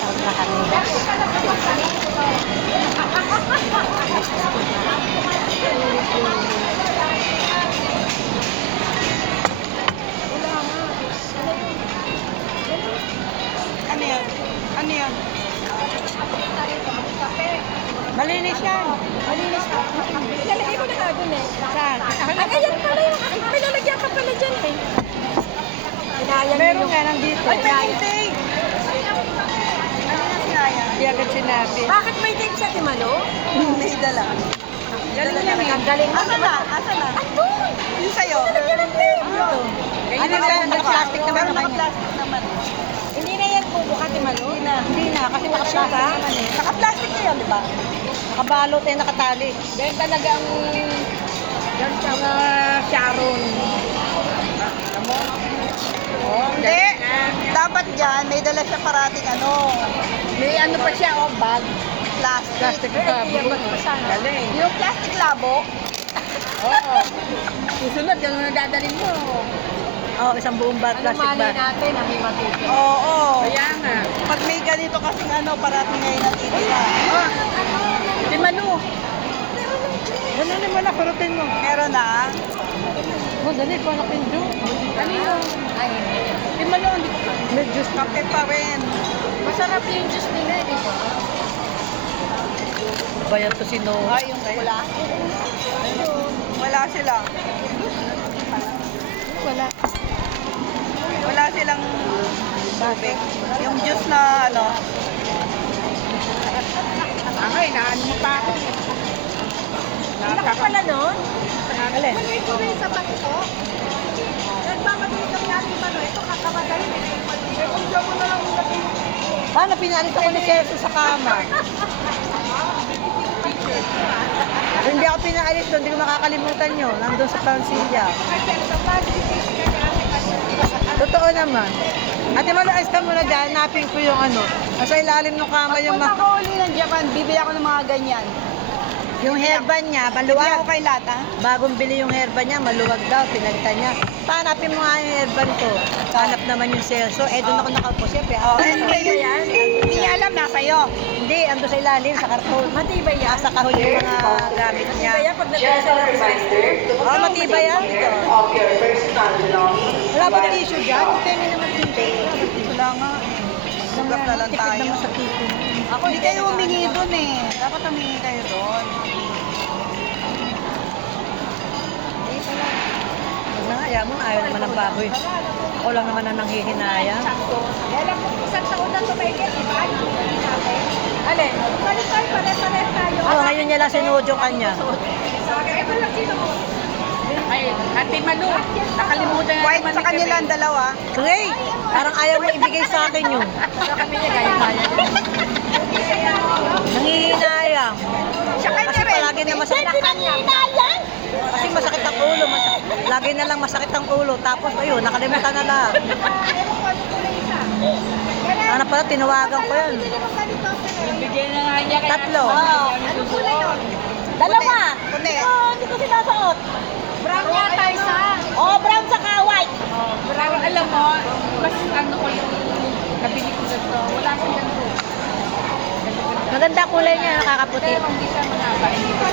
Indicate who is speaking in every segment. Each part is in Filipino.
Speaker 1: Ano yan? Ano yan?
Speaker 2: Malinis yan.
Speaker 3: Malinis ka. Ilalagay ko na nga dun eh.
Speaker 2: Saan?
Speaker 3: Ay, ayan pala yung may lalagyan ka pala dyan eh. Inayang
Speaker 2: Meron nga nandito.
Speaker 1: Ay, may tape! Ano na sinaya?
Speaker 2: Hindi agad sinabi.
Speaker 3: Bakit may tape sa Timalo?
Speaker 1: May dala.
Speaker 3: Galing yan eh. Ang galing mo.
Speaker 1: Asa na? Asa na?
Speaker 3: Andun!
Speaker 1: Yung sa'yo?
Speaker 3: Lalagyan ng tape.
Speaker 2: Ano ba? Nag-plastic naman
Speaker 1: Pero
Speaker 2: naman yan.
Speaker 1: naka-plastic naman.
Speaker 3: Hindi na yan bubuka Timalo?
Speaker 2: Hindi na, kasi naka-plastic naman eh.
Speaker 1: Naka-plastic na yun, di ba?
Speaker 2: Nakabalot eh, nakatali.
Speaker 3: Ganyan talagang yan sa mga Sharon.
Speaker 1: Hindi. Dapat dyan, may dala siya parating ano,
Speaker 3: May ano pa siya, oh, bag.
Speaker 1: plastic.
Speaker 2: Plastic
Speaker 3: Kaya
Speaker 2: bag.
Speaker 3: bag pa sana.
Speaker 2: Galing.
Speaker 1: Yung plastic labo,
Speaker 3: Oo. Susunod, yan ang dadalhin mo.
Speaker 2: Oo, isang buong bag,
Speaker 3: Ano
Speaker 2: plastic
Speaker 3: mali
Speaker 2: bag.
Speaker 3: natin na may matipid?
Speaker 1: oo.
Speaker 3: Kaya nga.
Speaker 1: Pag may ganito kasing ano, parating ngayon natitira.
Speaker 3: Oh, Timalo.
Speaker 2: Ano na wala, kurutin mo.
Speaker 1: Meron na.
Speaker 2: Oh, dali, panak yung juice.
Speaker 3: Ano yun? Ay, Timalo, hindi ko pa.
Speaker 2: May juice na.
Speaker 1: Kape pa rin.
Speaker 3: Masarap yung juice nila, di ba?
Speaker 2: Bayan to si Noah.
Speaker 1: Ay, yung wala. Wala sila.
Speaker 2: Wala.
Speaker 1: Wala silang tubig. Yung juice na ano,
Speaker 3: Ay, naan mo pa ako. Laki pala nun?
Speaker 2: Alin?
Speaker 3: Ito na yung sa bangko. Nagmamadali kami natin ba no? Ito kakamadali. Kung diyan mo na lang ilagay.
Speaker 2: Paano pinalis ako ni Keso sa kama? Kung hindi ako pinaalis doon, hindi ko makakalimutan nyo. Nandun sa Francilia. Totoo naman. Ate Malakas ka muna dyan, hanapin ko yung ano. Nasa ilalim ng kama yung
Speaker 1: Punta ko uli ng Japan, bibili ako ng mga ganyan.
Speaker 2: yung herban niya,
Speaker 1: Bibili ako
Speaker 2: maluwag.
Speaker 1: kay Lata.
Speaker 2: Bagong bili yung herban niya, maluwag daw, pinalitan niya. Pahanapin mo nga yung herban ko. Hanap naman yung selso. Eh, doon ako nakaupo. Siyempre,
Speaker 1: Oh, anyway,
Speaker 3: yan?
Speaker 1: Hindi niya alam, nasa iyo.
Speaker 2: Hindi, ando sa ilalim, sa karton.
Speaker 3: Matibay yan?
Speaker 2: Sa kahon yung mga gamit niya.
Speaker 3: Matibay yan pag nagkasa ng
Speaker 2: Oh, matibay yan.
Speaker 4: of your personal belongings.
Speaker 2: Wala ba tissue dyan? Pengi naman tissue.
Speaker 1: Wala nga. Sugat na lang
Speaker 2: Tipid
Speaker 1: tayo.
Speaker 2: naman sa tissue.
Speaker 1: Ako, hindi kayo humingi dun eh. Dapat humingi kayo dun.
Speaker 2: Huwag na nga, ayaw mo, ayaw naman ng baboy. Ako lang naman ang nanghihinayang.
Speaker 3: Alam mo, isang taon na tumigil, di ba? Hindi natin. Alin? Pare-pare tayo.
Speaker 2: Oh, ngayon niya lang sinuod yung kanya.
Speaker 3: Ito lang sino mo. Ay, Ate Malu, nakalimutan na
Speaker 1: White sa kanila ang dalawa.
Speaker 2: Gray, parang ayaw mo ibigay sa akin yun.
Speaker 3: Kami niya gaya-gaya.
Speaker 2: Nanghihinayang.
Speaker 1: Siya kanya
Speaker 2: Kasi
Speaker 1: rin.
Speaker 2: palagi na masakit. Kasi masakit ang ulo. Lagi na lang masakit ang ulo. Tapos ayun, nakalimutan na lang. Ano pala, tinawagan ko yun.
Speaker 3: Bigyan na nga niya.
Speaker 2: Tatlo.
Speaker 3: Ano kulay yun?
Speaker 2: Dalawa.
Speaker 1: Puti.
Speaker 2: Hindi ko sinasuot.
Speaker 3: Brown yata isa.
Speaker 2: Oh, brown saka white.
Speaker 3: Brown, alam mo, mas ano ko yung nabili ko na to. Wala sa ganito.
Speaker 2: Maganda kulay niya, nakakaputi.
Speaker 3: Pero hindi siya mahaba. Hindi pa.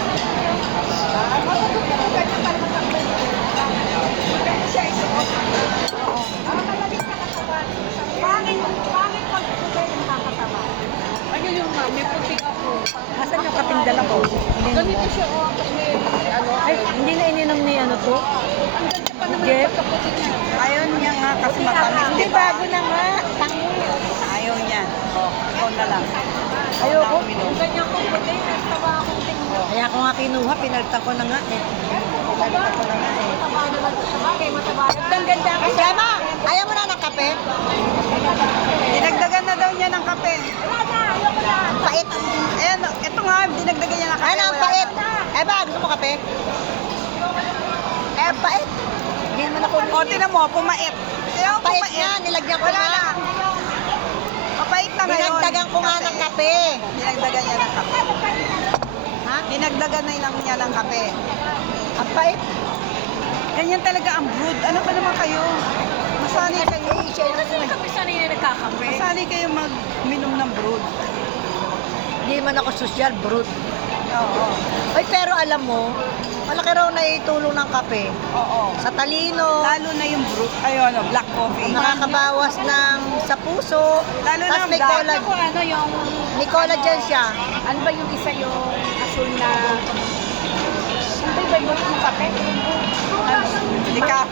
Speaker 3: Ayun yung may puti ako.
Speaker 2: Asan yung kaping dala ko?
Speaker 3: Ganito siya, oh. Tapos may ano.
Speaker 2: Ay, hindi na ininom ni ano to?
Speaker 3: Ang ganda pa naman
Speaker 2: Jeff?
Speaker 3: yung pagkaputi niya.
Speaker 1: Ayaw niya nga kasi matamis,
Speaker 2: Hindi,
Speaker 1: di ba?
Speaker 2: bago na nga. Tangi.
Speaker 1: Ayaw niya. Oh, ikaw na lang.
Speaker 2: Ayoko.
Speaker 3: Ang ganyan ko puti, nagtawa akong tingin.
Speaker 2: Kaya ako nga kinuha, pinalta ko na nga eh. Pinalta ko na nga eh.
Speaker 3: Mataba naman sa bagay, mataba. Ang ganda ako.
Speaker 2: Ay, Gemma, ayaw mo na ng kape?
Speaker 1: Dinagdagan na daw niya ng kape.
Speaker 3: Wala na, ayoko na.
Speaker 2: Pait.
Speaker 1: Ayan, ito nga, dinagdagan niya ng kape.
Speaker 2: Ano, ang
Speaker 1: wala
Speaker 2: pait.
Speaker 1: na.
Speaker 2: Eh ba, gusto mo kape? Eh, pait. Hindi naman ako.
Speaker 1: O, tinan mo, pumait. Tinan mo,
Speaker 2: Pait
Speaker 1: pumait.
Speaker 2: nga, nilagyan ko
Speaker 1: Wala
Speaker 2: na.
Speaker 1: na. Mapait na ngayon.
Speaker 2: Dinagdagan ko nga ng kape.
Speaker 1: Dinagdagan niya ng kape.
Speaker 2: Ha?
Speaker 1: Dinagdagan na lang niya ng kape.
Speaker 2: Ang pait.
Speaker 1: Ganyan talaga ang brood. Ano ba naman kayo? Masanay kayo.
Speaker 3: Kasi kami sanay na nagkakape.
Speaker 1: Masanay kayo mag-minom ng brew.
Speaker 2: Hindi man ako social, brute.
Speaker 1: Oo.
Speaker 2: Ay, pero alam mo, malaki raw na itulong ng kape.
Speaker 1: Oo.
Speaker 2: Sa talino,
Speaker 1: Lalo na yung black coffee.
Speaker 2: nakakabawas ng sa puso.
Speaker 1: Lalo
Speaker 2: Tapos
Speaker 1: na
Speaker 2: may
Speaker 1: black.
Speaker 2: collagen.
Speaker 3: Ako ano yung...
Speaker 2: May collagen siya.
Speaker 3: Ano ba yung isa yung asul na... Ano ba yung yung kape?
Speaker 1: Decaf.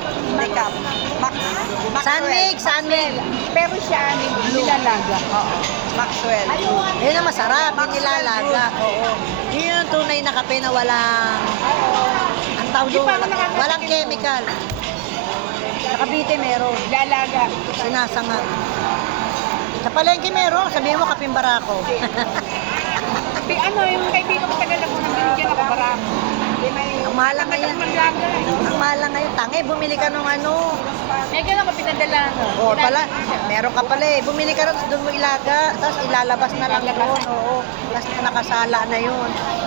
Speaker 2: Sunmig.
Speaker 3: Pero siya nilalaga.
Speaker 1: Oo. Maxwell.
Speaker 2: Yun ang masarap, yung nilalaga. Oo. Yun yung tunay na kape na walang, ang tawag doon, walang chemical. Sa Cavite meron,
Speaker 3: Lalaga.
Speaker 2: sinasanga. Sa palengke meron, sabihin mo kaping barako.
Speaker 3: Ano yung kaibigan ko tagal ako nang binigyan ako para.
Speaker 2: Ang mahal lang ngayon. Ang mahal lang ngayon. Tangi, bumili ka nung ano.
Speaker 3: Eh, gano'n ka pinadala.
Speaker 2: Oo, pala. Meron ka pala eh. Bumili ka rin, doon mo ilaga. Tapos ilalabas na lang doon. Oo. Tapos nakasala na yun.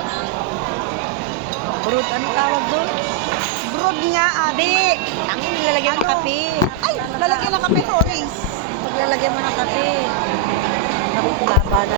Speaker 2: Brood, ano tawag doon?
Speaker 1: Brood nga,
Speaker 2: Hindi. Tangi, nilalagyan ng kape.
Speaker 1: Ay, lalagyan ng kape, sorry.
Speaker 2: Paglalagyan mo ng kape. Naku, laban